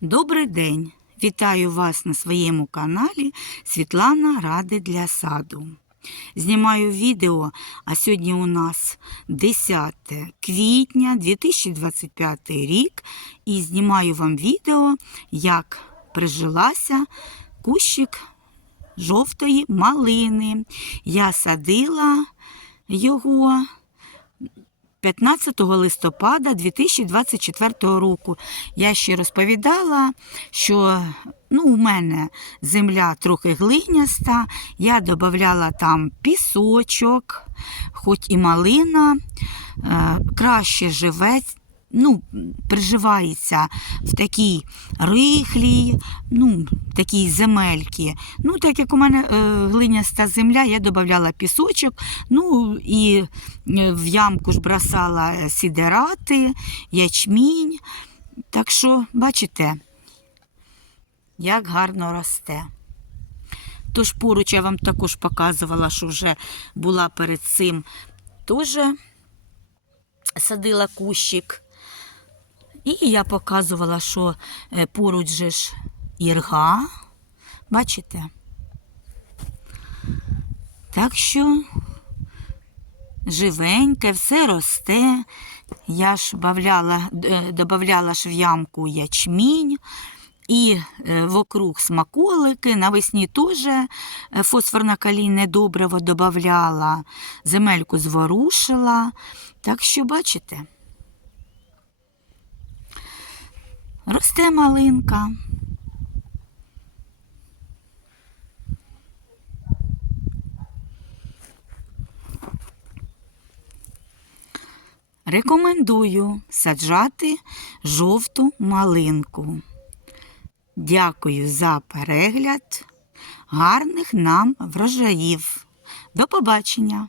Добрий день! Вітаю вас на своєму каналі Світлана Ради для саду. Знімаю відео, а сьогодні у нас 10 квітня 2025 рік і знімаю вам відео, як прижилася кущик жовтої малини. Я садила його 15 листопада 2024 року. Я ще розповідала, що ну, у мене земля трохи глиняста, я додавала там пісочок, хоч і малина, е, краще живе. Ну, приживається в такій рихлій, ну, такій земельці. Ну, так як у мене е, глиняста земля, я додавала пісочок, ну і е, в ямку ж бросала сідерати, ячмінь. Так що, бачите, як гарно росте. Тож поруч я вам також показувала, що вже була перед цим теж садила кущик. І я показувала, що е, поруч же ж ірга. Бачите? Так що живеньке, все росте. Я ж бавляла, е, додавала ж в ямку ячмінь. І е, вокруг смаколики, навесні теж фосфорно-калійне добриво додавала, земельку зворушила. Так що, бачите, росте малинка. Рекомендую саджати жовту малинку. Дякую за перегляд. Гарних нам врожаїв. До побачення!